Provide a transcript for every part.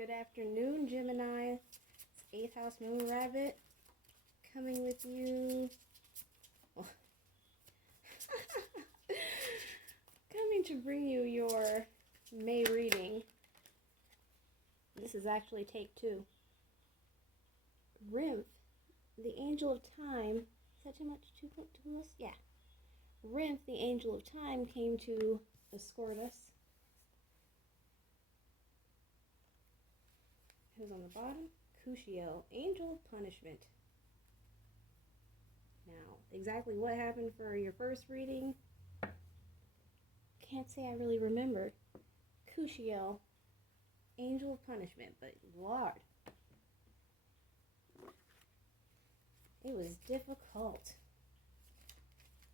Good afternoon, Gemini. It's 8th house moon rabbit coming with you. Coming to bring you your May reading. This is actually take 2. Rimph, the angel of time. Is that too much? 2.2 less? Yeah. Rimph, the angel of time, came to escort us. Who's on the bottom? Cushiel, angel of punishment. Now, exactly what happened for your first reading, can't say I really remember. Cushiel, angel of punishment, but Lord, it was difficult.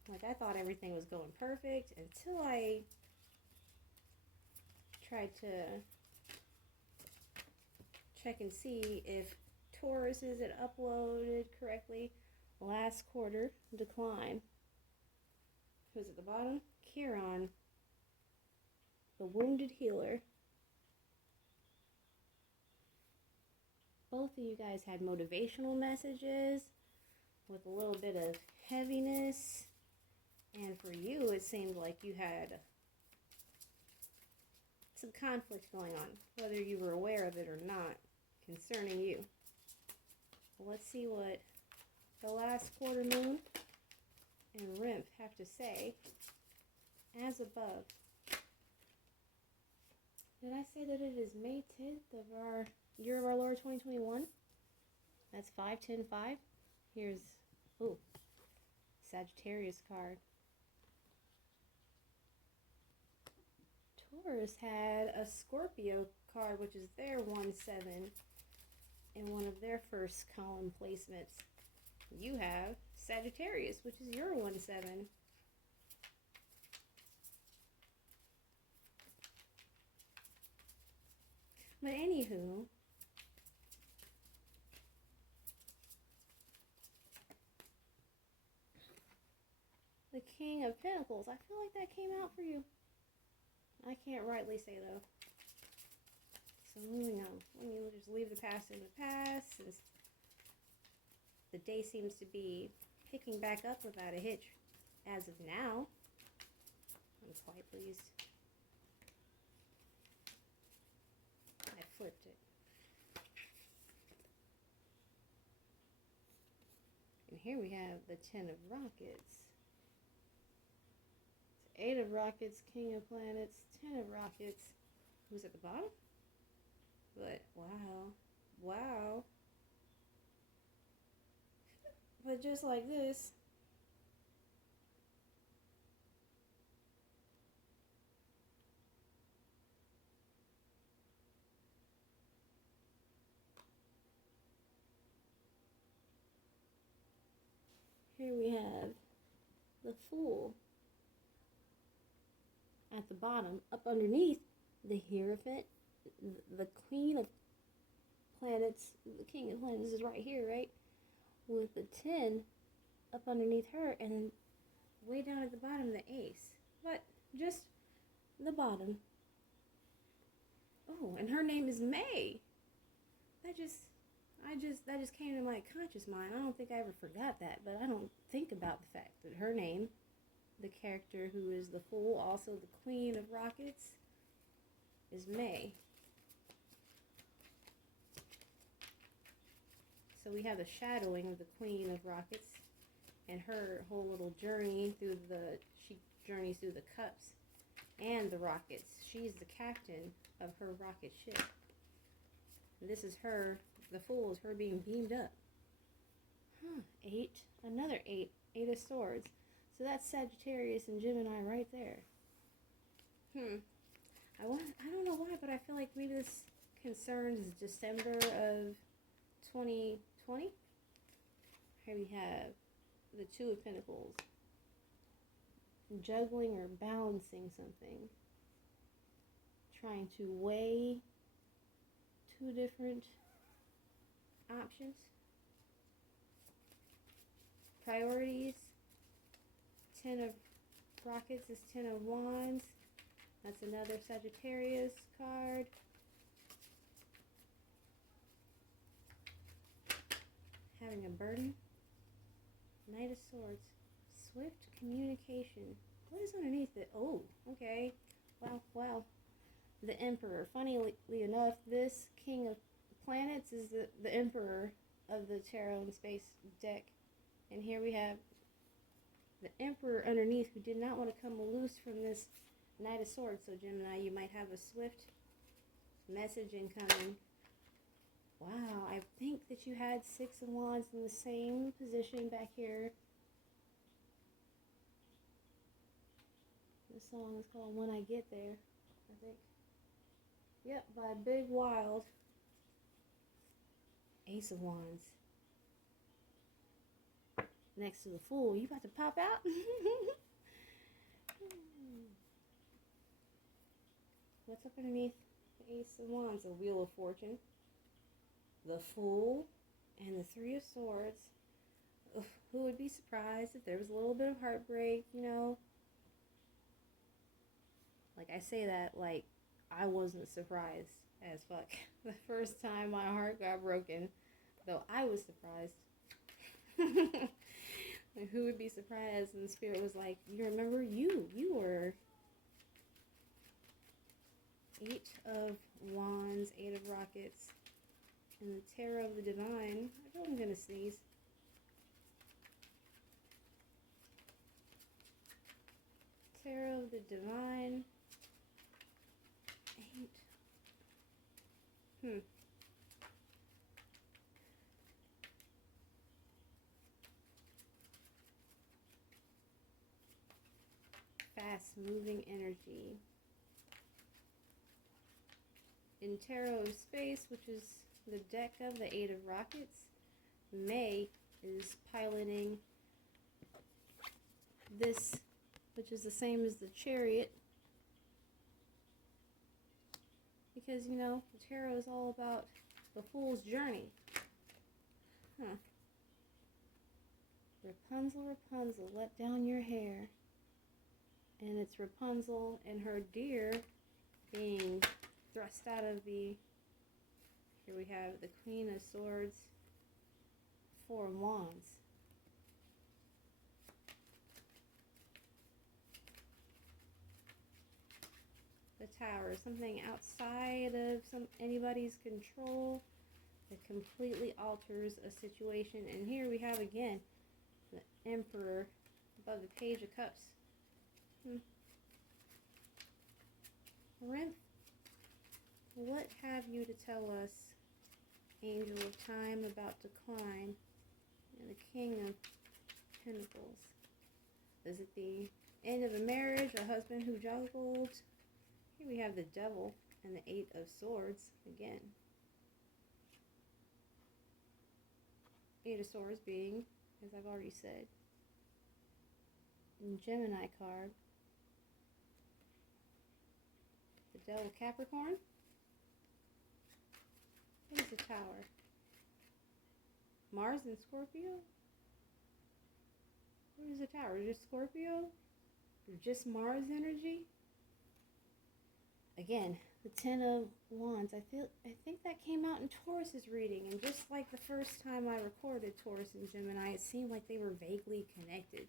Like, I thought everything was going perfect until I tried to check and see if Taurus isn't uploaded correctly. Last quarter decline. Who's at the bottom? Chiron, the wounded healer. Both of you guys had motivational messages with a little bit of heaviness. And for you, it seemed like you had some conflict going on, whether you were aware of it or not, concerning you. Well, let's see what the last quarter moon and Rimph have to say. As above. Did I say that it is May 10th of our year of our Lord 2021? That's 5-10-5. Here's, ooh, Sagittarius card. Taurus had a Scorpio card, which is their 1-7 in one of their first column placements. You have Sagittarius, which is your 1-7. But anywho, the King of Pentacles. I feel like that came out for you. I can't rightly say though. So moving on. Let me just leave the past in the past, since the day seems to be picking back up without a hitch as of now. I'm quite pleased. I flipped it. And here we have the 10 of rockets. 8 of rockets, king of planets, 10 of rockets. Who's at the bottom? But, wow. But just like this, here we have the Fool at the bottom. Up underneath, the Hierophant, the Queen of Planets, the King of Planets is right here, right? With the 10 up underneath her, and then way down at the bottom, the Ace. But just the bottom. Oh, and her name is May. That just came to my conscious mind. I don't think I ever forgot that, but I don't think about the fact that her name, the character who is the Fool, also the Queen of Rockets, is May. So we have a shadowing of the Queen of Rockets and her whole little journey through she journeys through the cups and the rockets. She's the captain of her rocket ship. And this is her, the Fool is her being beamed up. 8, another 8, 8 of Swords. So that's Sagittarius and Gemini right there. I don't know why, but I feel like maybe this concerns December of 2020. Here we have the 2 of Pentacles. Juggling or balancing something. Trying to weigh 2 different options. Priorities. 10 of Rockets is 10 of Wands. That's another Sagittarius card. having a burden. Knight of Swords. Swift communication. What is underneath it? Oh, okay. Wow, wow. The Emperor. Funnily enough, this King of Planets is the Emperor of the Tarot and Space deck. And here we have the Emperor underneath, who did not want to come loose from this Knight of Swords. So Gemini, you might have a swift message incoming. Wow, I think that you had Six of Wands in the same position back here. The song is called When I Get There, I think. Yep, by Big Wild. Ace of Wands. Next to the Fool. You about to pop out? What's up underneath the Ace of Wands? The Wheel of Fortune. The Fool. And the Three of Swords. Ugh, who would be surprised if there was a little bit of heartbreak, you know? Like, I say that like I wasn't surprised as fuck the first time my heart got broken. Though I was surprised. Like, who would be surprised? And the Spirit was like, you remember you were Eight of Wands, Eight of Rockets, and the Tarot of the Divine. I feel I'm gonna sneeze. Tarot of the Divine. Eight. Fast moving energy. In Tarot of Space, which is the deck of the Eight of Rockets, May is piloting this, which is the same as the Chariot. Because, you know, the Tarot is all about the Fool's journey. Huh. Rapunzel, Rapunzel, let down your hair. And it's Rapunzel and her deer being thrust out of the... Here we have the Queen of Swords, Four of Wands. The Tower, something outside of anybody's control that completely alters a situation. And here we have again the Emperor above the Page of Cups. Rinth, what have you to tell us, Angel of Time, about decline? And the King of Pentacles. Is it the end of a marriage, a husband who juggled? Here we have the Devil and the Eight of Swords again. Eight of Swords being, as I've already said, in Gemini card. The Devil, Capricorn. What is the Tower? Mars and Scorpio? What is the Tower? Just Scorpio? Or just Mars energy? Again, the Ten of Wands. I think that came out in Taurus's reading, and just like the first time I recorded Taurus and Gemini, it seemed like they were vaguely connected.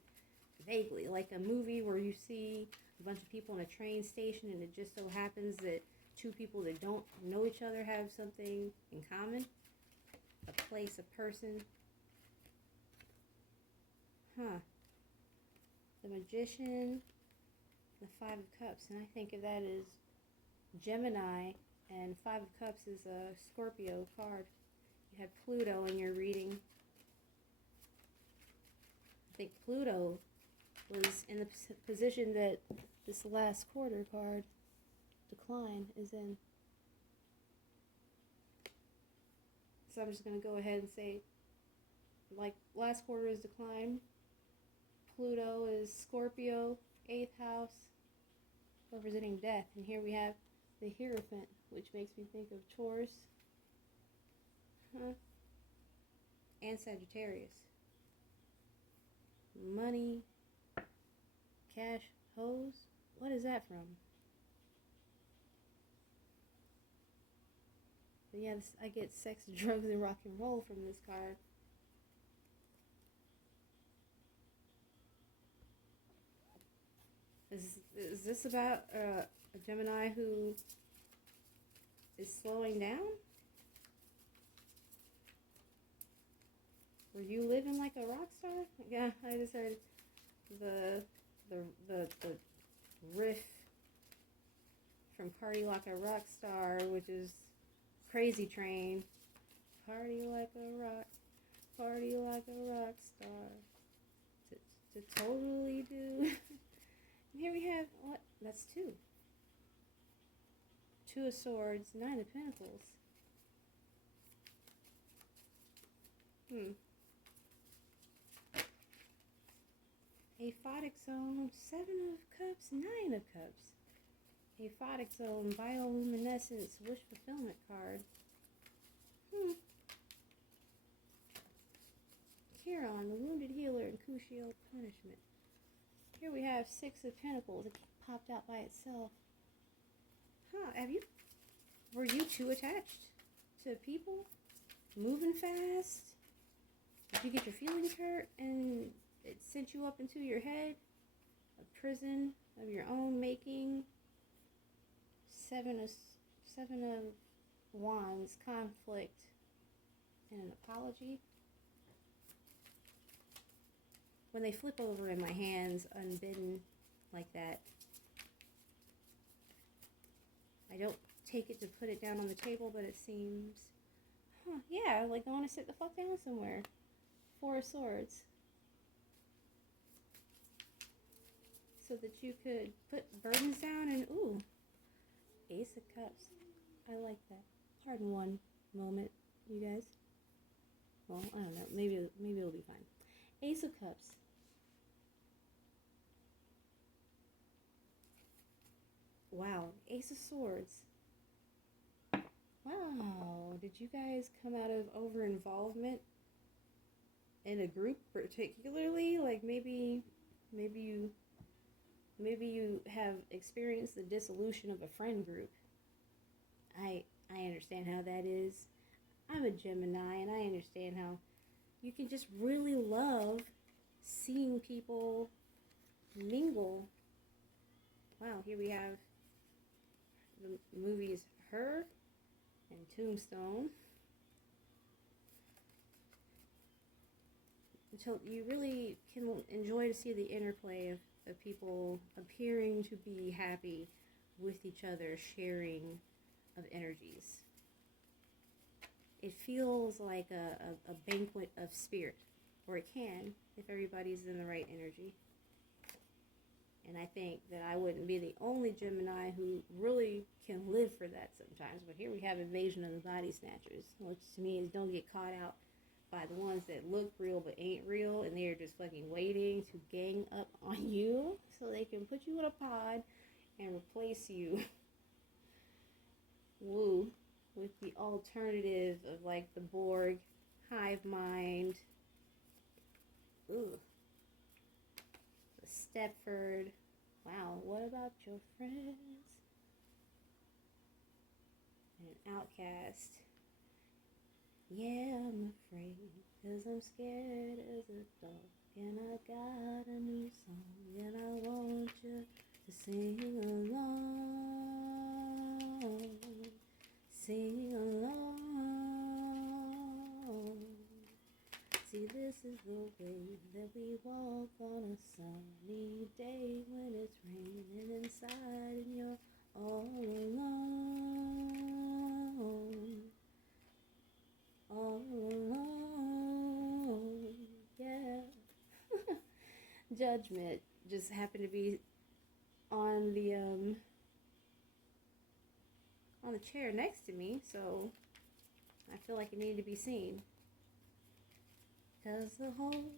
Vaguely, like a movie where you see a bunch of people in a train station, and it just so happens that two people that don't know each other have something in common. A place, a person. Huh. The Magician, the Five of Cups, and I think of that as Gemini, and Five of Cups is a Scorpio card. You have Pluto in your reading. I think Pluto was in the position that this last quarter card, Decline, is in. So I'm just going to go ahead and say, like last quarter is Decline, Pluto is Scorpio, 8th house, representing death. And here we have the Hierophant, which makes me think of Taurus and Sagittarius. Money, cash, hose. What is that from? But yeah, I get sex, drugs, and rock and roll from this card. Is this about a Gemini who is slowing down? Were you living like a rock star? Yeah, I just heard the riff from Party Like a Rock Star, which is Crazy Train. Party like a rock, party like a rock star. To totally do. Here we have, what? That's two. Two of Swords, Nine of Pentacles. Aphotic Zone, Seven of Cups, Nine of Cups. Aphotic Zone, Bioluminescence, Wish Fulfillment card. Chiron, the Wounded Healer, and Crucial Punishment. Here we have Six of Pentacles. It popped out by itself. Were you too attached to people? Moving fast? Did you get your feelings hurt and it sent you up into your head? A prison of your own making? Seven of Wands, conflict, and an apology. When they flip over in my hands unbidden like that, I don't take it to put it down on the table, but it seems, yeah, like I want to sit the fuck down somewhere. Four of Swords. So that you could put burdens down and, ooh, Ace of Cups. I like that. Pardon one moment, you guys. Well, I don't know. Maybe it'll be fine. Ace of Cups. Wow. Ace of Swords. Wow. Did you guys come out of over-involvement in a group particularly? Like maybe you have experienced the dissolution of a friend group. I understand how that is. I'm a Gemini, and I understand how you can just really love seeing people mingle. Wow, here we have the movies Her and Tombstone. Until you really can enjoy to see the interplay of people appearing to be happy with each other, sharing of energies. It feels like a banquet of spirit, or it can, if everybody's in the right energy. And I think that I wouldn't be the only Gemini who really can live for that sometimes. But here we have Invasion of the Body Snatchers, which to me is don't get caught out by the ones that look real but ain't real, and they're just fucking waiting to gang up on you so they can put you in a pod and replace you. Woo. With the alternative of like the Borg, hive mind, ooh, the Stepford. Wow, what about your friends? And an outcast. Yeah, I'm afraid, 'cause I'm scared as a dog. And I got a new song, and I want you to sing along. Sing along. See, this is the way that we walk on a sunny day when it's raining inside and you're all alone. All alone. Yeah. Judgment just happened to be on the chair next to me, so I feel like it needed to be seen. 'Cause the whole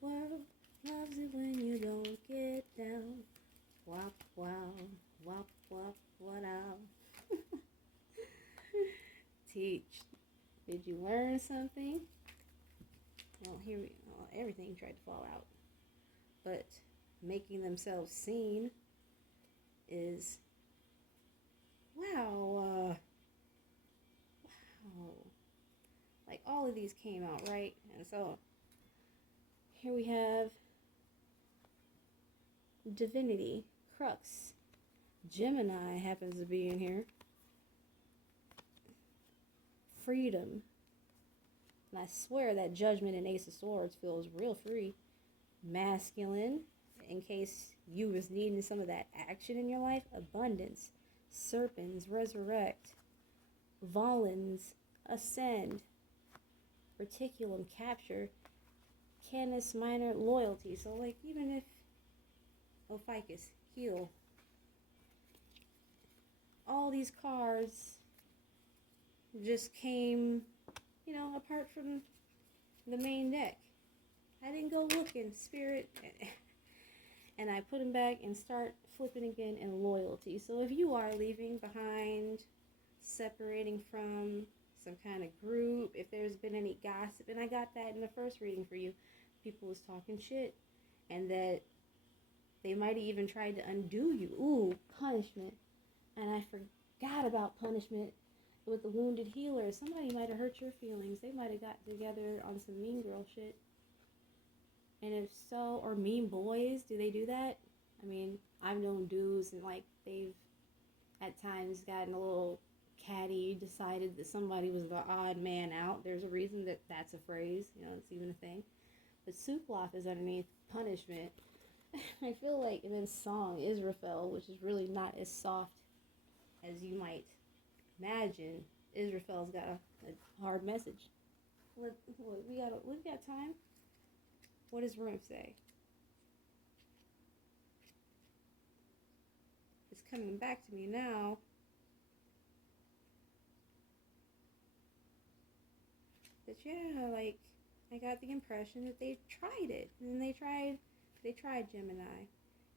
world loves it when you don't get down. Wop, wow, wop, wop, what out. Teach. Did you learn something? Well, everything tried to fall out. But making themselves seen is, wow. Like all of these came out, right? And so here we have Divinity, crux. Gemini happens to be in here. Freedom. And I swear that Judgment and Ace of Swords feels real free. Masculine, in case you was needing some of that action in your life. Abundance. Serpents, resurrect. Volans, ascend. Reticulum, capture. Canis minor, loyalty. So like even if Ophiuchus, heal. All these cards just came, you know, apart from the main deck. I didn't go looking, Spirit, and I put them back and start flipping again in loyalty. So if you are leaving behind, separating from some kind of group, if there's been any gossip, and I got that in the first reading for you, people was talking shit, and that they might have even tried to undo you. Ooh, punishment. And I forgot about punishment with the wounded healer. Somebody might have hurt your feelings. They might have got together on some mean girl shit. And if so, or mean boys, do they do that? I mean, I've known dudes and like they've at times gotten a little catty, decided that somebody was the odd man out. There's a reason that that's a phrase, you know, it's even a thing. But Suplop is underneath punishment. I feel like in this song, Israfel, which is really not as soft as you might imagine, Israfel's got a hard message. We've got time. What does Rumph say? It's coming back to me now. But yeah, like I got the impression that they tried it, and they tried Gemini.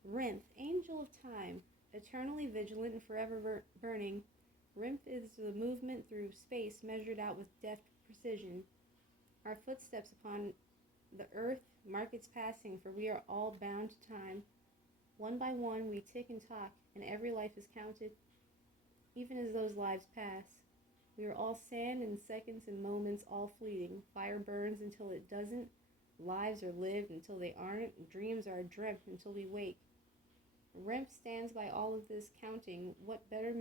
Rumph, angel of time, eternally vigilant and forever burning. Rumph is the movement through space measured out with deft precision. Our footsteps upon the earth mark its passing, for we are all bound to time. One by one we tick and talk, and every life is counted, even as those lives pass. We are all sand and seconds and moments, all fleeting. Fire burns until it doesn't. Lives are lived until they aren't. Dreams are dreamt until we wake. Rumph stands by all of this counting. What better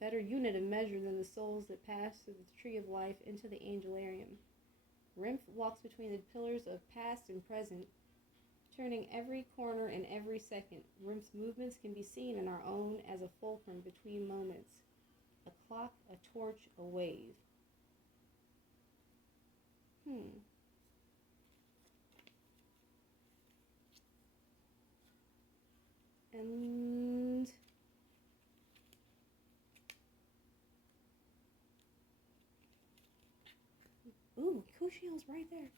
better unit of measure than the souls that pass through the tree of life into the angelarium. Rumph walks between the pillars of past and present, turning every corner and every second. Rumph's movements can be seen in our own as a fulcrum between moments. A clock, a torch, a wave. And ooh, Kushiel's right there.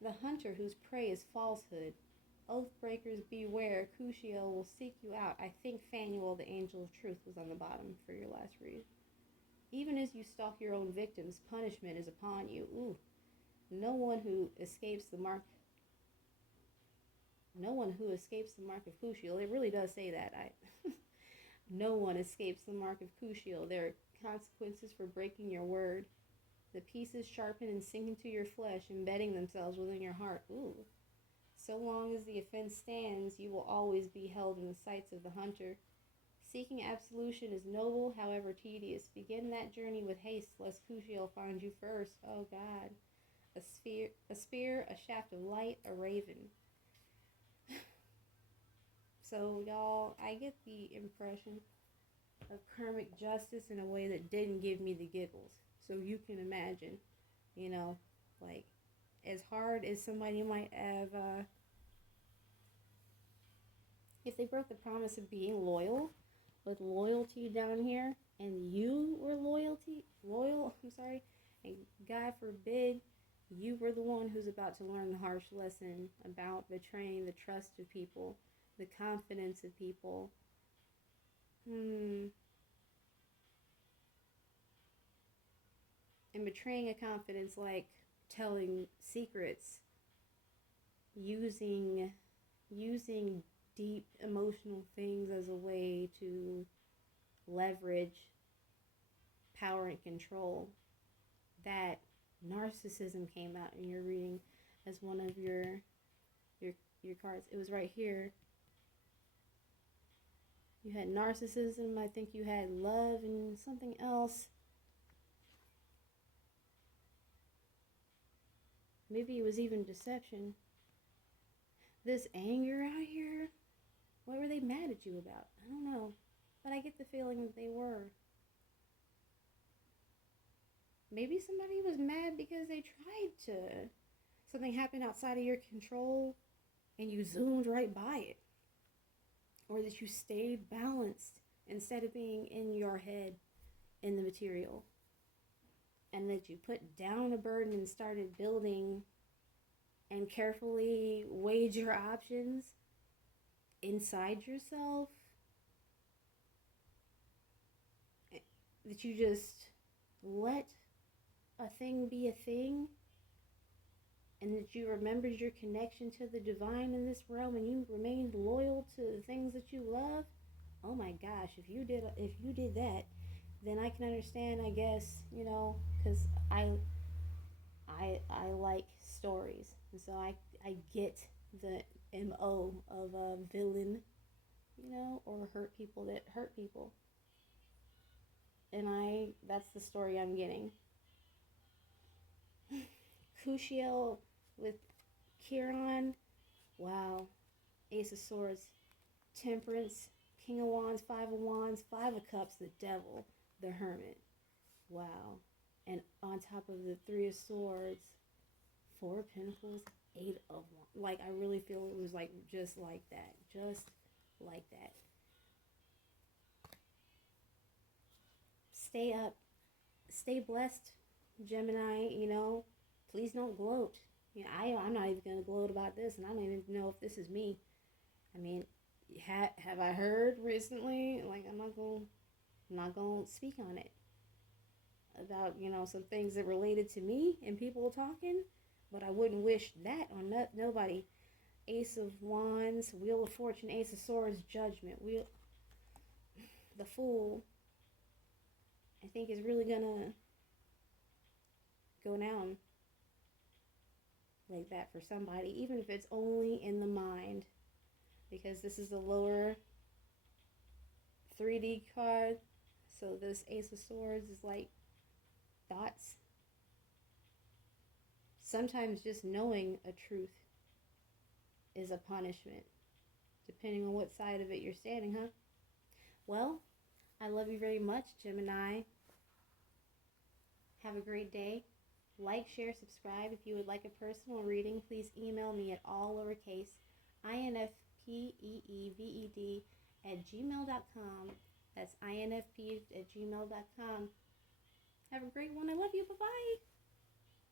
The hunter whose prey is falsehood. Oath breakers beware, Kushiel will seek you out. I think Phanuel, the angel of truth, was on the bottom for your last read. Even as you stalk your own victims, punishment is upon you. Ooh. No one who escapes the mark of Kushiel. It really does say that. No one escapes the mark of Kushiel. There are consequences for breaking your word. The pieces sharpen and sink into your flesh, embedding themselves within your heart. Ooh. So long as the offense stands, you will always be held in the sights of the hunter. Seeking absolution is noble, however tedious. Begin that journey with haste, lest Kushiel find you first. Oh God. A spear, a shaft of light, a raven. So, y'all, I get the impression of karmic justice in a way that didn't give me the giggles. So you can imagine, you know, like, as hard as somebody might have, if they broke the promise of being loyal, with loyalty down here, and you were loyal, and God forbid, you were the one who's about to learn the harsh lesson about betraying the trust of people, the confidence of people. And betraying a confidence like telling secrets, using deep emotional things as a way to leverage power and control. That narcissism came out in your reading as one of your your cards. It was right here. You had narcissism. I think you had love and something else. Maybe it was even deception. This anger out here. What were they mad at you about? I don't know. But I get the feeling that they were. Maybe somebody was mad because they tried to. Something happened outside of your control and you zoomed right by it. Or that you stayed balanced instead of being in your head in the material. And that you put down a burden and started building and carefully weighed your options inside yourself. That you just let a thing be a thing. And that you remembered your connection to the divine in this realm and you remained loyal to the things that you love. Oh my gosh, if you did that, then I can understand, I guess, you know, because I like stories. And so I get the MO of a villain, you know, or hurt people that hurt people. And that's the story I'm getting. Crucial with Chiron, wow, Ace of Swords, Temperance, King of Wands, Five of Cups, the Devil, the Hermit, wow, and on top of the Three of Swords, Four of Pentacles, Eight of Wands. Like, I really feel it was like just like that. Stay up, stay blessed, Gemini, you know, please don't gloat. You know, I'm not even going to gloat about this, and I don't even know if this is me. I mean, have I heard recently? Like, I'm not going to speak on it. About, you know, some things that related to me and people talking, but I wouldn't wish that on nobody. Ace of Wands, Wheel of Fortune, Ace of Swords, Judgment, the Fool, I think is really going to go down like that for somebody, even if it's only in the mind, because this is a lower 3D card. So this Ace of Swords is like thoughts. Sometimes just knowing a truth is a punishment, depending on what side of it you're standing, huh? Well, I love you very much, Gemini. Have a great day. Like, share, subscribe. If you would like a personal reading, please email me at all lowercase infpeeved@gmail.com. That's infp@gmail.com. Have a great one. I love you. Bye-bye.